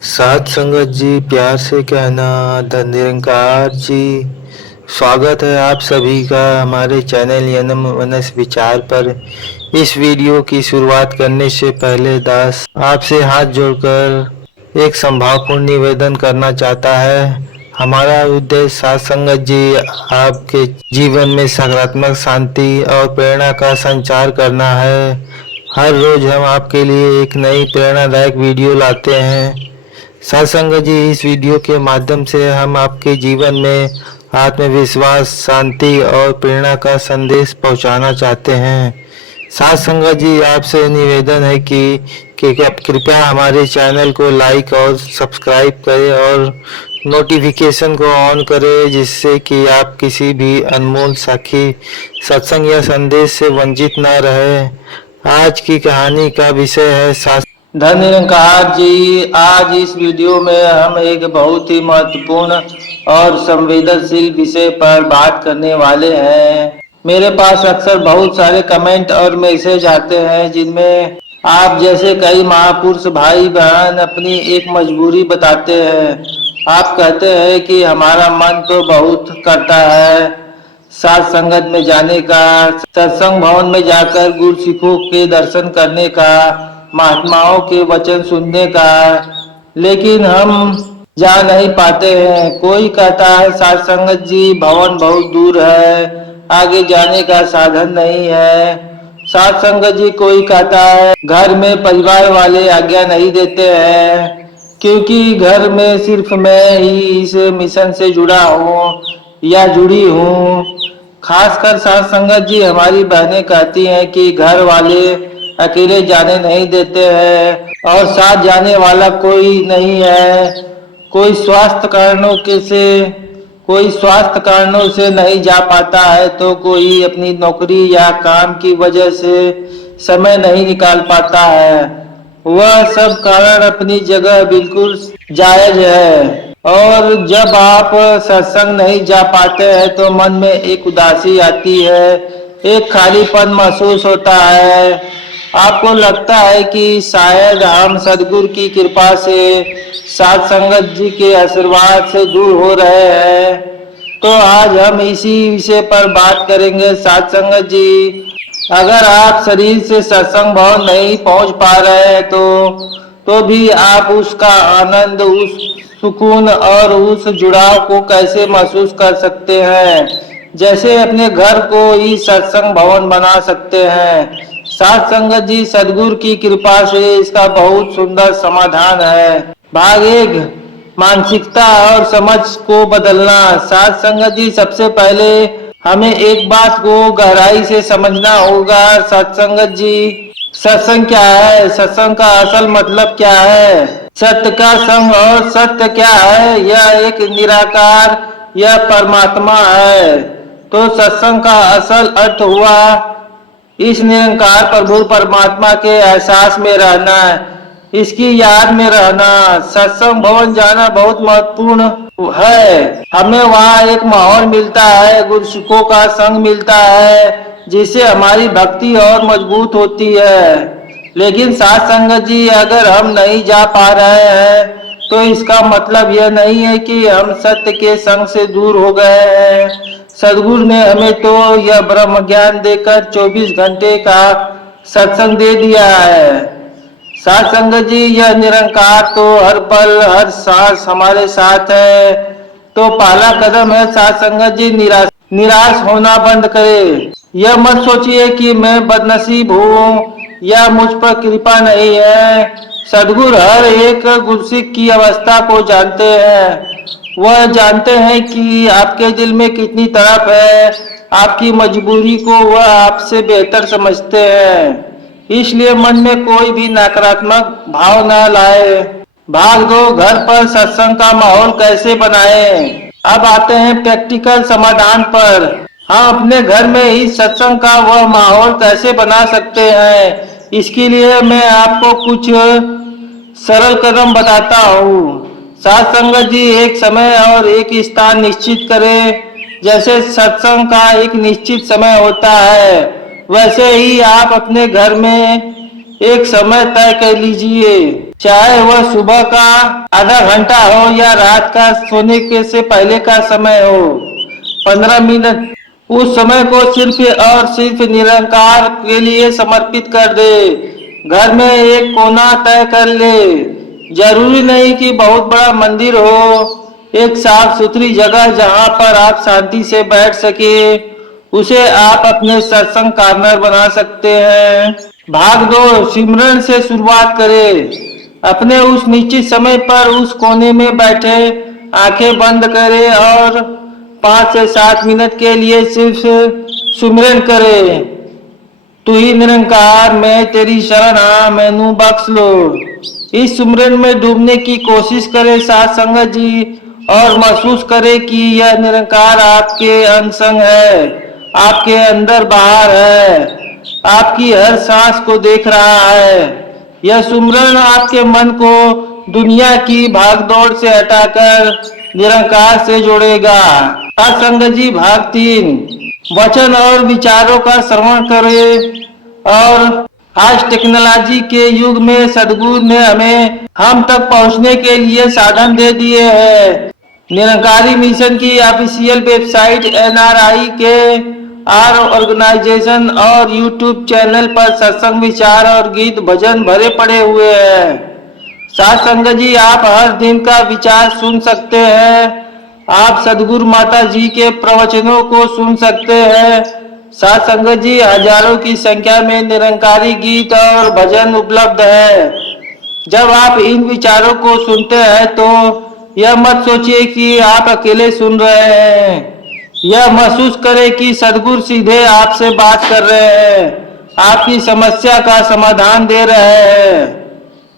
साथ संगत जी, प्यार से कहना धन निरंकार जी। स्वागत है आप सभी का हमारे चैनल यनम मनस विचार पर। इस वीडियो की शुरुआत करने से पहले दास आपसे हाथ जोड़कर एक संभावपूर्ण निवेदन करना चाहता है। हमारा उद्देश्य साथ संगत जी आपके जीवन में सकारात्मक शांति और प्रेरणा का संचार करना है। हर रोज हम आपके लिए एक नई प्रेरणादायक वीडियो लाते हैं। सत्संग जी, इस वीडियो के माध्यम से हम आपके जीवन में आत्मविश्वास, शांति और प्रेरणा का संदेश पहुंचाना चाहते हैं। सत्संग जी, आपसे निवेदन है कि कृपया हमारे चैनल को लाइक और सब्सक्राइब करें और नोटिफिकेशन को ऑन करें, जिससे कि आप किसी भी अनमोल साखी सत्संग या संदेश से वंचित न रहे। आज की कहानी का विषय है धन निरंकार जी। आज इस वीडियो में हम एक बहुत ही महत्वपूर्ण और संवेदनशील विषय पर बात करने वाले हैं। मेरे पास अक्सर बहुत सारे कमेंट और मैसेज आते हैं, जिनमें आप जैसे कई महापुरुष भाई बहन अपनी एक मजबूरी बताते हैं। आप कहते हैं कि हमारा मन तो बहुत करता है साथ संगत में जाने का, सत्संग भवन में जाकर गुरु सिखों के दर्शन करने का, महात्माओं के वचन सुनने का, लेकिन हम जा नहीं पाते हैं। कोई कहता है साथ संगत जी भवन बहुत दूर है, आगे जाने का साधन नहीं है। साथ संगत जी कोई कहता है घर में परिवार वाले आज्ञा नहीं देते हैं, क्योंकि घर में सिर्फ मैं ही इस मिशन से जुड़ा हूँ या जुड़ी हूँ। खासकर साथ संगत जी हमारी बहनें कहती हैं कि घर वाले अकेले जाने नहीं देते हैं और साथ जाने वाला कोई नहीं है। कोई स्वास्थ्य कारणों से नहीं जा पाता है, तो कोई अपनी नौकरी या काम की वजह से समय नहीं निकाल पाता है। वह सब कारण अपनी जगह बिल्कुल जायज है। और जब आप सत्संग नहीं जा पाते हैं तो मन में एक उदासी आती है, एक खालीपन महसूस होता है। आपको लगता है कि शायद हम सदगुरु की कृपा से, साथ संगत जी के आशीर्वाद से दूर हो रहे हैं। तो आज हम इसी विषय पर बात करेंगे। साथ संगत जी, अगर आप शरीर से सत्संग भवन नहीं पहुंच पा रहे हैं तो भी आप उसका आनंद, उस सुकून और उस जुड़ाव को कैसे महसूस कर सकते हैं, जैसे अपने घर को ही सत्संग भवन बना सकते हैं। साथ संगत जी, सदगुरु की कृपा से इसका बहुत सुंदर समाधान है। भाग 1, मानसिकता और समझ को बदलना। साथ संगत जी, सबसे पहले हमें एक बात को गहराई से समझना होगा। सत्संगत जी, सत्संग क्या है? सत्संग का असल मतलब क्या है? सत्य का संग और सत्य क्या है? यह एक निराकार, यह परमात्मा है। तो सत्संग का असल अर्थ हुआ इस निरंकार प्रभु परमात्मा के एहसास में रहना, इसकी याद में रहना। सत्संग भवन जाना बहुत महत्वपूर्ण है। हमें वहाँ एक माहौल मिलता है, गुरु सिखों का संग मिलता है, जिससे हमारी भक्ति और मजबूत होती है। लेकिन साथ संगत जी, अगर हम नहीं जा पा रहे हैं तो इसका मतलब यह नहीं है कि हम सत्य के संग से दूर हो गए हैं। सदगुरु ने हमें तो यह ब्रह्म ज्ञान देकर 24 घंटे का सत्संग दे दिया है। साथ संगत जी, यह निरंकार तो हर पल हर सांस हमारे साथ है। तो पहला कदम है साथ संगत जी, निराश होना बंद करे। यह मत सोचिए कि मैं बदनसीब हूँ या मुझ पर कृपा नहीं है। सदगुरु हर एक गुरसिक की अवस्था को जानते हैं। वह जानते हैं कि आपके दिल में कितनी तड़प है, आपकी मजबूरी को वह आपसे बेहतर समझते हैं। इसलिए मन में कोई भी नकारात्मक भाव न लाए। भाग 2, घर पर सत्संग का माहौल कैसे बनाएं? अब आते हैं प्रैक्टिकल समाधान पर। हम अपने घर में ही सत्संग का वह माहौल कैसे बना सकते हैं, इसके लिए मैं आपको कुछ सरल कदम बताता हूँ। साथ संगत जी, एक समय और एक स्थान निश्चित करें। जैसे सत्संग का एक निश्चित समय होता है, वैसे ही आप अपने घर में एक समय तय कर लीजिए, चाहे वह सुबह का आधा घंटा हो या रात का सोने के से पहले का समय हो। 15 मिनट उस समय को सिर्फ और सिर्फ निरंकार के लिए समर्पित कर दे। घर में एक कोना तय कर ले, जरूरी नहीं कि बहुत बड़ा मंदिर हो, एक साफ सुथरी जगह जहां पर आप शांति से बैठ सके, उसे आप अपने सत्संग कॉर्नर बना सकते हैं। भाग दौड़ सिमरन से शुरुआत करें। अपने उस निश्चित समय पर उस कोने में बैठे, आंखें बंद करें और 5 से 7 मिनट के लिए सिर्फ सुमिरन करें। तू ही निरंकार, मैं तेरी शरण आ, मैनू बख्श लो। इस सुमिरन में डूबने की कोशिश करें साथ संगत जी, और महसूस करें कि यह निरंकार आपके अंग है, आपके अंदर बाहर है, आपकी हर सांस को देख रहा है। यह सुमिरन आपके मन को दुनिया की भागदौड़ से हटाकर निरंकार से जोड़ेगा। संगत जी भाग 3, वचन और विचारों का श्रवण करें। और आज टेक्नोलॉजी के युग में सदगुरु ने हमें हम तक पहुंचने के लिए साधन दे दिए हैं। निरंकारी मिशन की ऑफिशियल वेबसाइट NRI के आर ऑर्गेनाइजेशन और यूट्यूब चैनल पर सत्संग, विचार और गीत भजन भरे पड़े हुए हैं। साथ संगत जी आप हर दिन का विचार सुन सकते हैं, आप सदगुरु माता जी के प्रवचनों को सुन सकते हैं। साथ संगत जी हजारों की संख्या में निरंकारी गीत और भजन उपलब्ध है। जब आप इन विचारों को सुनते हैं तो यह मत सोचिए कि आप अकेले सुन रहे हैं। यह महसूस करें कि सदगुरु सीधे आपसे बात कर रहे हैं, आपकी समस्या का समाधान दे रहे हैं।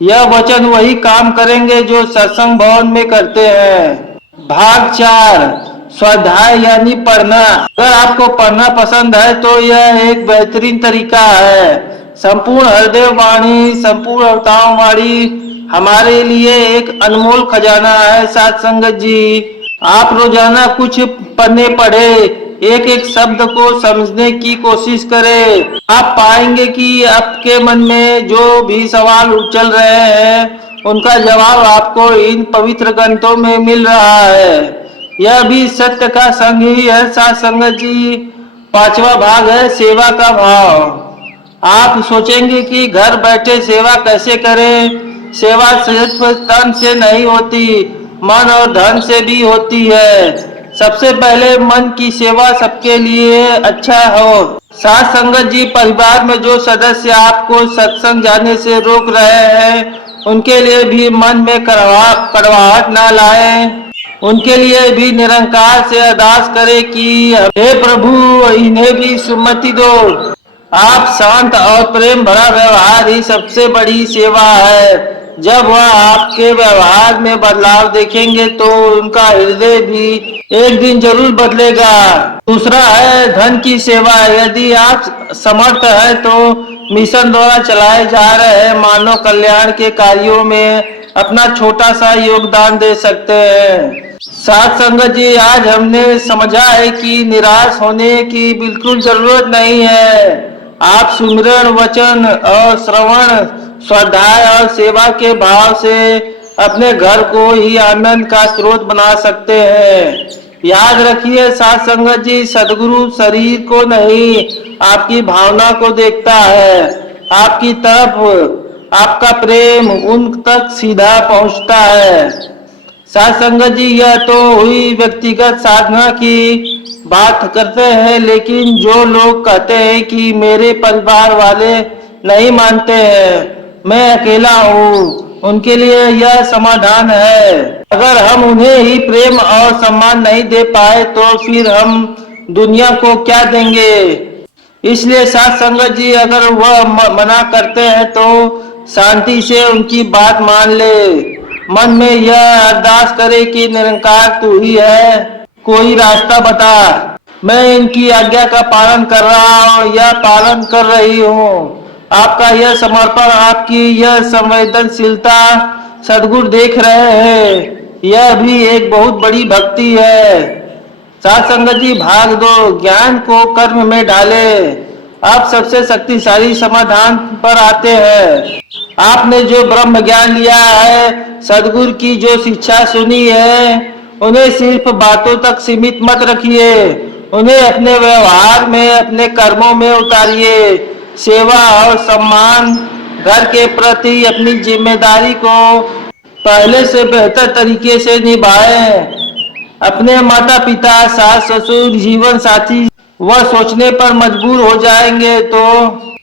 यह वचन वही काम करेंगे जो सत्संग भवन में करते हैं। भाग 4, स्वाध्याय यानी पढ़ना। अगर आपको पढ़ना पसंद है तो यह एक बेहतरीन तरीका है। संपूर्ण हृदय वाणी, संपूर्ण अवतार वाणी हमारे लिए एक अनमोल खजाना है। साथ संगत जी आप रोजाना कुछ पन्ने पढ़े, एक एक शब्द को समझने की कोशिश करें। आप पाएंगे कि आपके मन में जो भी सवाल उछल रहे हैं उनका जवाब आपको इन पवित्र ग्रंथों में मिल रहा है। यह भी सत्य का संग ही है। साथ संगत जी 5वां भाग है सेवा का भाव। आप सोचेंगे कि घर बैठे सेवा कैसे करें। सेवा सिर्फ तन से नहीं होती, मन और धन से भी होती है। सबसे पहले मन की सेवा सबके लिए अच्छा हो। साथ संगत जी परिवार में जो सदस्य आपको सत्संग जाने से रोक रहे हैं उनके लिए भी मन में कड़वाहट न लाए। उनके लिए भी निरंकार से अरदास करें कि हे प्रभु इन्हें भी सुमति दो। आप शांत और प्रेम भरा व्यवहार ही सबसे बड़ी सेवा है। जब वह आपके व्यवहार में बदलाव देखेंगे तो उनका हृदय भी एक दिन जरूर बदलेगा। दूसरा है धन की सेवा। यदि आप समर्थ है तो मिशन द्वारा चलाए जा रहे मानव कल्याण के कार्यों में अपना छोटा सा योगदान दे सकते हैं। साथ संगत जी आज हमने समझा है कि निराश होने की बिल्कुल जरूरत नहीं है। आप सुमिरन, वचन और श्रवण, स्वाध्याय और सेवा के भाव से अपने घर को ही आनंद का स्रोत बना सकते हैं। याद रखिए साथ संगत जी सदगुरु शरीर को नहीं आपकी भावना को देखता है। आपकी तरफ आपका प्रेम उन तक सीधा पहुंचता है। साथ संगत जी यह तो हुई व्यक्तिगत साधना की बात करते हैं, लेकिन जो लोग कहते हैं कि मेरे परिवार वाले नहीं मानते हैं, मैं अकेला हूँ, उनके लिए यह समाधान है। अगर हम उन्हें ही प्रेम और सम्मान नहीं दे पाए तो फिर हम दुनिया को क्या देंगे। इसलिए साथ संगत जी अगर वह मना करते हैं तो शांति से उनकी बात मान ले। मन में यह अरदास करे कि निरंकार तू ही है, कोई रास्ता बता। मैं इनकी आज्ञा का पालन कर रहा हूँ या पालन कर रही हूँ। आपका यह समर्पण, आपकी यह संवेदनशीलता सदगुरु देख रहे हैं। यह भी एक बहुत बड़ी भक्ति है। साथ संगत जी भाग 2, ज्ञान को कर्म में डाले। आप सबसे शक्तिशाली समाधान पर आते हैं। आपने जो ब्रह्म ज्ञान लिया है, सदगुरु की जो शिक्षा सुनी है, उन्हें सिर्फ बातों तक सीमित मत रखिए, उन्हें अपने व्यवहार में, अपने कर्मों में उतारिए। सेवा और सम्मान, घर के प्रति अपनी जिम्मेदारी को पहले से बेहतर तरीके से निभाएं। अपने माता पिता, सास ससुर, जीवन साथी वह सोचने पर मजबूर हो जाएंगे तो।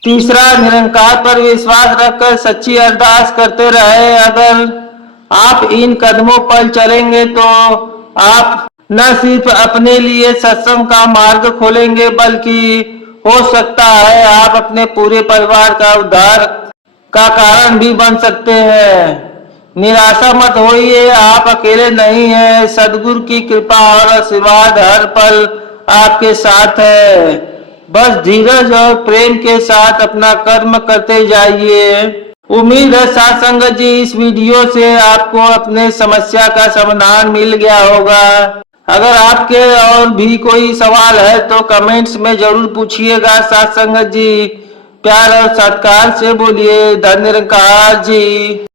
तीसरा, निरंकार पर विश्वास रखकर सच्ची अरदास करते रहे। अगर आप इन कदमों पर चलेंगे तो आप न सिर्फ अपने लिए सत्संग का मार्ग खोलेंगे, बल्कि हो सकता है आप अपने पूरे परिवार का उद्धार का कारण भी बन सकते हैं। निराशा मत होइए, आप अकेले नहीं हैं। सदगुरु की कृपा और आशीर्वाद हर पल आपके साथ है। बस धीरज और प्रेम के साथ अपना कर्म करते जाइए। उम्मीद है साथ संगत जी, इस वीडियो से आपको अपने समस्या का समाधान मिल गया होगा। अगर आपके और भी कोई सवाल है तो कमेंट्स में जरूर पूछिएगा। साथ संगत जी, प्यार और सत्कार से बोलिए धन्य निरंकार जी।